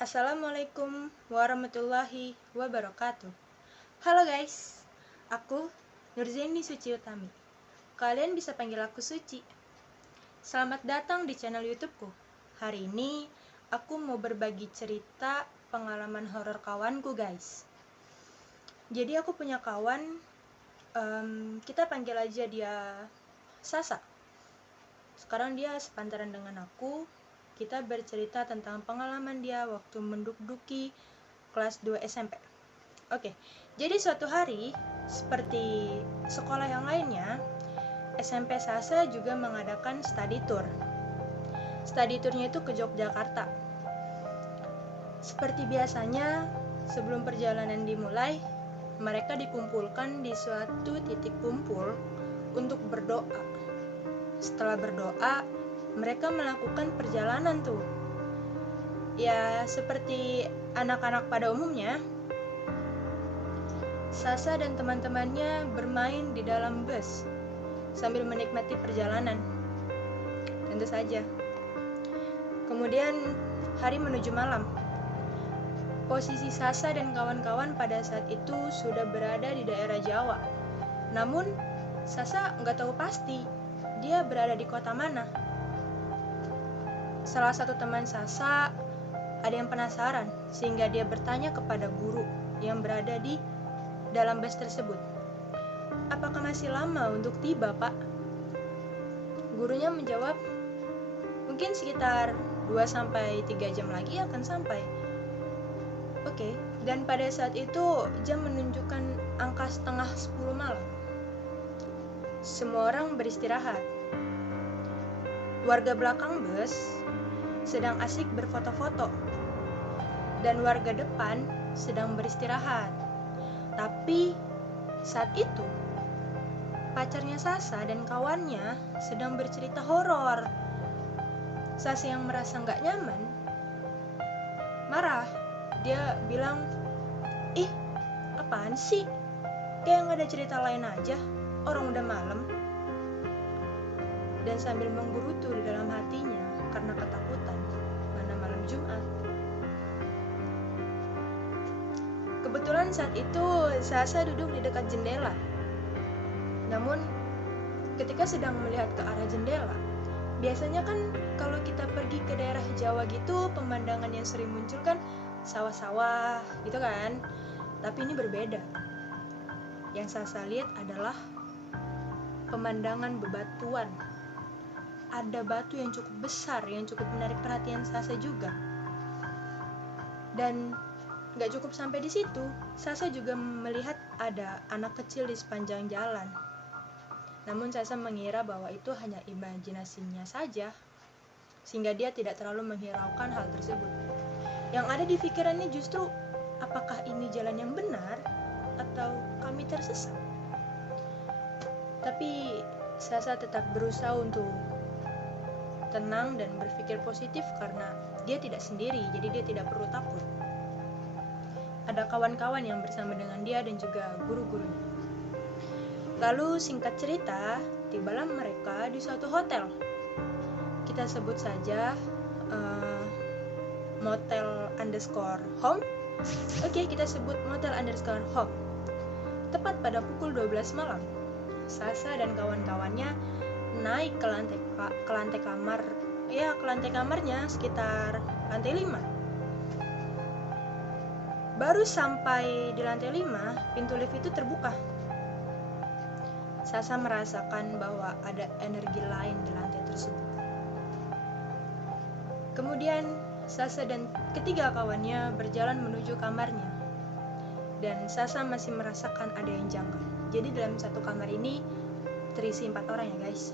Assalamualaikum warahmatullahi wabarakatuh. Halo guys, aku Nurzeni Suci Utami. Kalian bisa panggil aku Suci. Selamat datang di channel YouTubeku. Hari ini aku mau berbagi cerita pengalaman horor kawanku guys. Jadi aku punya kawan, kita panggil aja dia Sasa. Sekarang dia sepantaran dengan aku. Kita bercerita tentang pengalaman dia waktu menduduki kelas 2 SMP. Oke, jadi suatu hari, seperti sekolah yang lainnya, SMP Sasa juga mengadakan study tour. Study tournya itu ke Yogyakarta. Seperti biasanya, sebelum perjalanan dimulai, mereka dikumpulkan di suatu titik kumpul untuk berdoa. Setelah berdoa, mereka melakukan perjalanan tuh. Ya, seperti anak-anak pada umumnya, Sasa dan teman-temannya bermain di dalam bus sambil menikmati perjalanan. Tentu saja. Kemudian hari menuju malam. Posisi Sasa dan kawan-kawan pada saat itu sudah berada di daerah Jawa. Namun Sasa nggak tahu pasti dia berada di kota mana. Salah satu teman Sasa ada yang penasaran sehingga dia bertanya kepada guru yang berada di dalam bus tersebut. Apakah masih lama untuk tiba, Pak? Gurunya menjawab, mungkin sekitar 2-3 jam lagi akan sampai. Oke, dan pada saat itu jam menunjukkan angka setengah 10 malam. Semua orang beristirahat. Warga belakang bus sedang asik berfoto-foto dan warga depan sedang beristirahat. Tapi saat itu pacarnya Sasa dan kawannya sedang bercerita horor. Sasa yang merasa nggak nyaman marah. Dia bilang, ih apaan sih, kayak nggak ada cerita lain aja, orang udah malam. Dan sambil menggerutu di dalam hatinya karena ketakutan, mana malam Jumat. Kebetulan saat itu Sasa duduk di dekat jendela. Namun ketika sedang melihat ke arah jendela, biasanya kan kalau kita pergi ke daerah Jawa gitu, pemandangan yang sering muncul kan sawah-sawah gitu kan. Tapi ini berbeda. Yang Sasa lihat adalah pemandangan bebatuan. Ada batu yang cukup besar yang cukup menarik perhatian Sasa juga. Dan gak cukup sampai di situ, Sasa juga melihat ada anak kecil di sepanjang jalan. Namun Sasa mengira bahwa itu hanya imajinasinya saja, sehingga dia tidak terlalu menghiraukan hal tersebut. Yang ada di pikirannya justru, apakah ini jalan yang benar atau kami tersesat? Tapi Sasa tetap berusaha untuk tenang dan berpikir positif karena dia tidak sendiri, jadi dia tidak perlu takut. Ada kawan-kawan yang bersama dengan dia dan juga guru-gurunya. Lalu singkat cerita, tibalah mereka di suatu hotel. Kita sebut saja motel underscore home. Oke, kita sebut motel underscore home. Tepat pada pukul 12 malam, Sasa dan kawan-kawannya naik ke lantai kamar. Ya, ke lantai kamarnya sekitar lantai 5. Baru sampai di lantai 5, pintu lift itu terbuka. Sasa merasakan bahwa ada energi lain di lantai tersebut. Kemudian Sasa dan ketiga kawannya berjalan menuju kamarnya. Dan Sasa masih merasakan ada yang janggal. Jadi dalam satu kamar ini terisi 4 orang ya guys.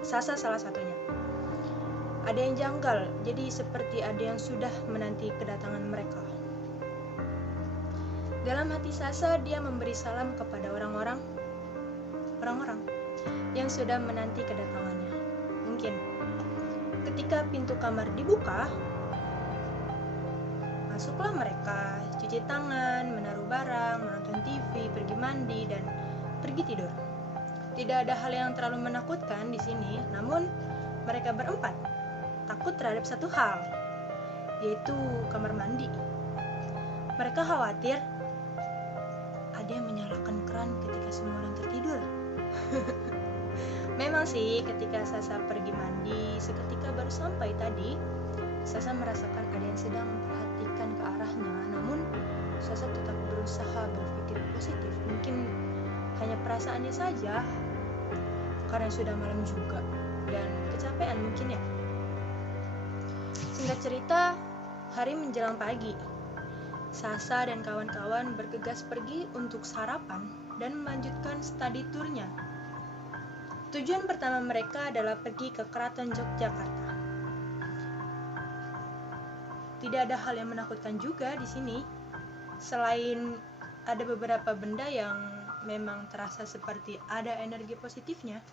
Sasa salah satunya. Ada yang janggal, jadi seperti ada yang sudah menanti kedatangan mereka. Dalam hati Sasa, dia memberi salam kepada orang-orang yang sudah menanti kedatangannya. Mungkin ketika pintu kamar dibuka, masuklah mereka, cuci tangan, menaruh barang, menonton TV, pergi mandi, dan pergi tidur. Tidak ada hal yang terlalu menakutkan di sini, namun mereka berempat takut terhadap satu hal, yaitu kamar mandi. Mereka khawatir ada yang menyalakan keran ketika semua orang tertidur. Memang sih, ketika Sasa pergi mandi, seketika baru sampai tadi, Sasa merasakan ada yang sedang memperhatikan ke arahnya. Namun, Sasa tetap berusaha berpikir positif. Mungkin hanya perasaannya saja, karena sudah malam juga dan kecapean mungkin ya. Singkat cerita, hari menjelang pagi. Sasa dan kawan-kawan bergegas pergi untuk sarapan dan melanjutkan study tournya. Tujuan pertama mereka adalah pergi ke Keraton Yogyakarta. Tidak ada hal yang menakutkan juga di sini, selain ada beberapa benda yang memang terasa seperti ada energi positifnya.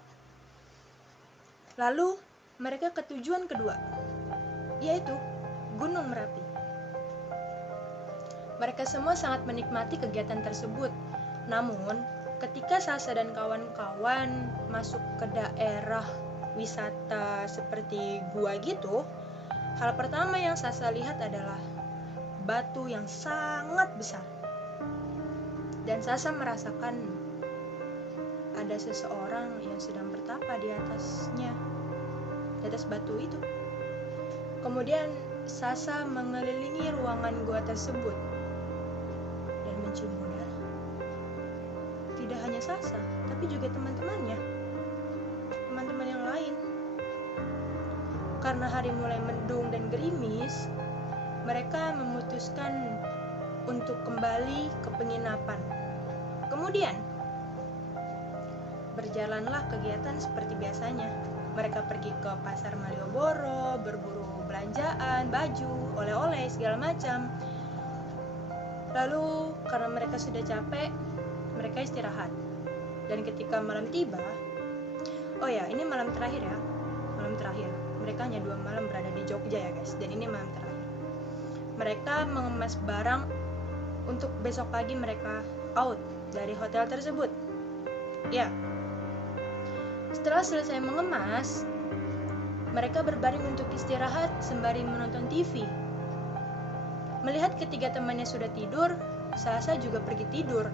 Lalu mereka ke tujuan kedua, yaitu Gunung Merapi. Mereka semua sangat menikmati kegiatan tersebut. Namun, ketika Sasa dan kawan-kawan masuk ke daerah wisata seperti gua gitu, hal pertama yang Sasa lihat adalah batu yang sangat besar. Dan Sasa merasakan ada seseorang yang sedang bertapa di atasnya, di atas batu itu. Kemudian Sasa mengelilingi ruangan gua tersebut dan mencium udara. Tidak hanya Sasa, tapi juga teman-temannya, teman-teman yang lain. Karena hari mulai mendung dan gerimis, mereka memutuskan untuk kembali ke penginapan. Kemudian berjalanlah kegiatan seperti biasanya. Mereka pergi ke pasar Malioboro, berburu belanjaan, baju, oleh-oleh, segala macam. Lalu karena mereka sudah capek, mereka istirahat. Dan ketika malam tiba, oh ya, ini malam terakhir ya, malam terakhir. Mereka hanya 2 malam berada di Jogja ya guys, dan ini malam terakhir. Mereka mengemas barang untuk besok pagi mereka out dari hotel tersebut. Ya, setelah selesai mengemas, mereka berbaring untuk istirahat sembari menonton TV. Melihat ketiga temannya sudah tidur, Sasa juga pergi tidur.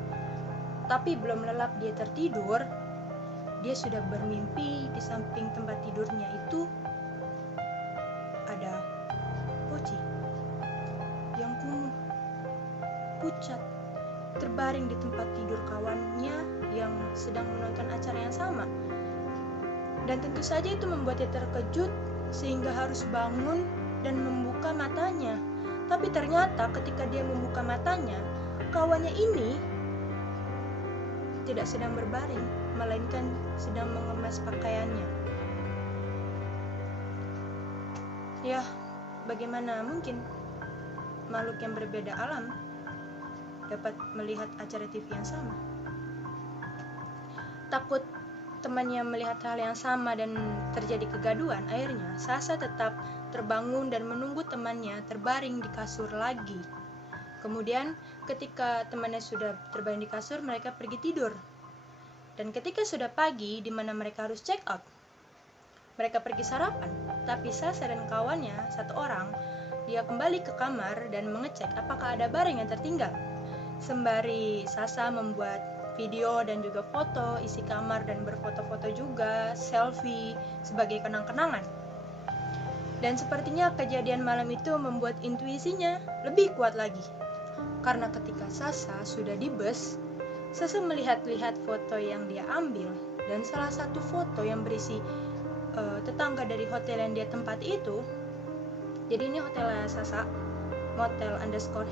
Tapi belum lelap dia tertidur, dia sudah bermimpi di samping tempat tidurnya itu ada Poci yang kumuh, pucat, terbaring di tempat tidur kawannya yang sedang menonton acara yang sama. Dan tentu saja itu membuatnya terkejut sehingga harus bangun dan membuka matanya. Tapi ternyata ketika dia membuka matanya, kawannya ini tidak sedang berbaring, melainkan sedang mengemas pakaiannya. Ya, bagaimana mungkin makhluk yang berbeda alam dapat melihat acara TV yang sama? Takut temannya melihat hal yang sama dan terjadi kegaduhan, akhirnya Sasa tetap terbangun dan menunggu temannya terbaring di kasur lagi. Kemudian ketika temannya sudah terbaring di kasur, mereka pergi tidur. Dan ketika sudah pagi di mana mereka harus check out, mereka pergi sarapan. Tapi Sasa dan kawannya, 1 orang, dia kembali ke kamar dan mengecek apakah ada barang yang tertinggal. Sembari Sasa membuat video dan juga foto isi kamar dan berfoto-foto juga, selfie sebagai kenang-kenangan. Dan sepertinya kejadian malam itu membuat intuisinya lebih kuat lagi. Karena ketika Sasa sudah di bus, Sasa melihat-lihat foto yang dia ambil, dan salah satu foto yang berisi tetangga dari hotel yang dia tempati itu. Jadi ini hotelnya Sasa, motel underscore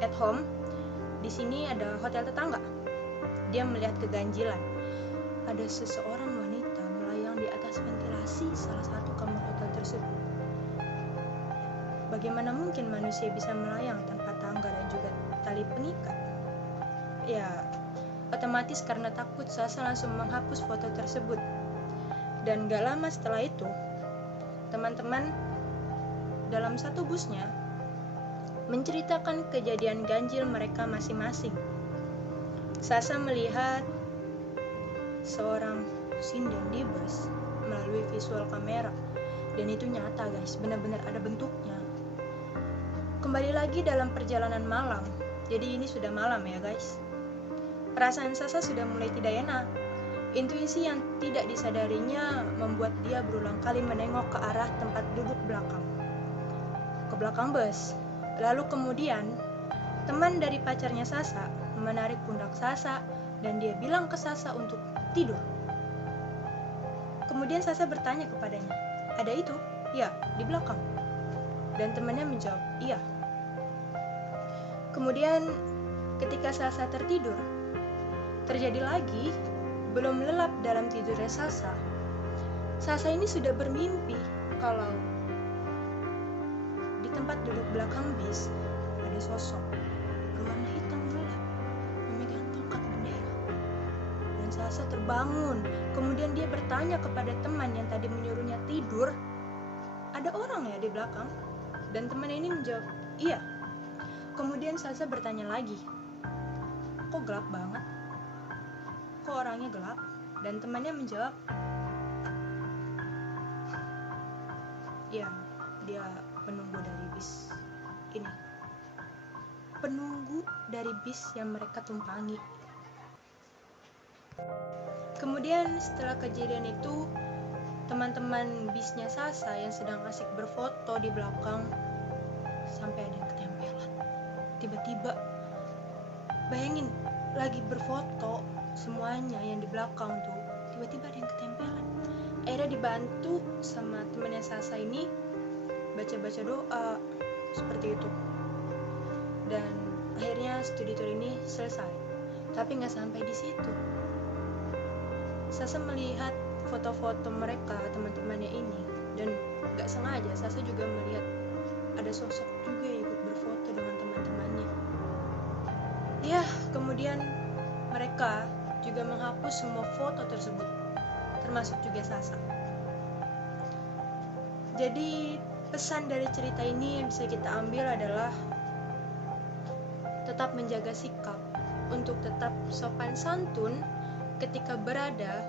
at home. Di sini ada hotel tetangga. Dia melihat keganjilan. Ada seseorang wanita melayang di atas ventilasi salah satu kamar hotel tersebut. Bagaimana mungkin manusia bisa melayang tanpa tangga dan juga tali pengikat? Ya, otomatis karena takut Sasa langsung menghapus foto tersebut. Dan gak lama setelah itu, teman-teman dalam satu busnya menceritakan kejadian ganjil mereka masing-masing. Sasa melihat seorang sinden di bus melalui visual kamera, dan itu nyata guys, benar-benar ada bentuknya. Kembali lagi dalam perjalanan malam. Jadi ini sudah malam ya guys. Perasaan Sasa sudah mulai tidak enak. Intuisi yang tidak disadarinya membuat dia berulang kali menengok ke arah tempat duduk belakang. Ke belakang bus. Lalu kemudian, teman dari pacarnya Sasa menarik pundak Sasa dan dia bilang ke Sasa untuk tidur. Kemudian Sasa bertanya kepadanya, "Ada itu?" "Ya, di belakang." Dan temannya menjawab, "Iya." Kemudian ketika Sasa tertidur, terjadi lagi, belum lelap dalam tidurnya Sasa. Sasa ini sudah bermimpi kalau di tempat duduk belakang bis ada sosok berwarna hitam gelap memegang tongkat bendera. Dan Sasa terbangun. Kemudian dia bertanya kepada teman yang tadi menyuruhnya tidur, "Ada orang ya di belakang?" Dan teman ini menjawab, "Iya." Kemudian Sasa bertanya lagi, "Kok gelap banget? Kok orangnya gelap?" Dan temannya menjawab, "Ya, dia penunggu dari bis ini. Penunggu dari bis yang mereka tumpangi." Kemudian setelah kejadian itu, teman-teman bisnya Sasa yang sedang asik berfoto di belakang sampai ada yang ketempelan. Tiba-tiba, bayangin, lagi berfoto semuanya yang di belakang tuh, tiba-tiba ada yang ketempelan. Akhirnya dibantu sama temennya Sasa ini baca-baca doa seperti itu. Dan akhirnya studi tour ini selesai. Tapi nggak sampai di situ. Sasa melihat foto-foto mereka, teman-temannya ini, dan nggak sengaja Sasa juga melihat ada sosok juga yang ikut berfoto dengan teman-temannya. Ya, kemudian mereka juga menghapus semua foto tersebut, termasuk juga Sasa. Jadi pesan dari cerita ini yang bisa kita ambil adalah tetap menjaga sikap untuk tetap sopan santun ketika berada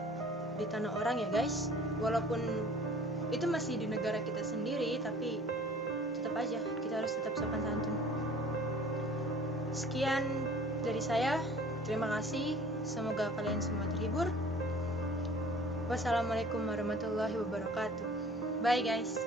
di tanah orang ya guys. Walaupun itu masih di negara kita sendiri, tapi tetap aja kita harus tetap sopan santun. Sekian dari saya, terima kasih, semoga kalian semua terhibur. Wassalamualaikum warahmatullahi wabarakatuh. Bye guys.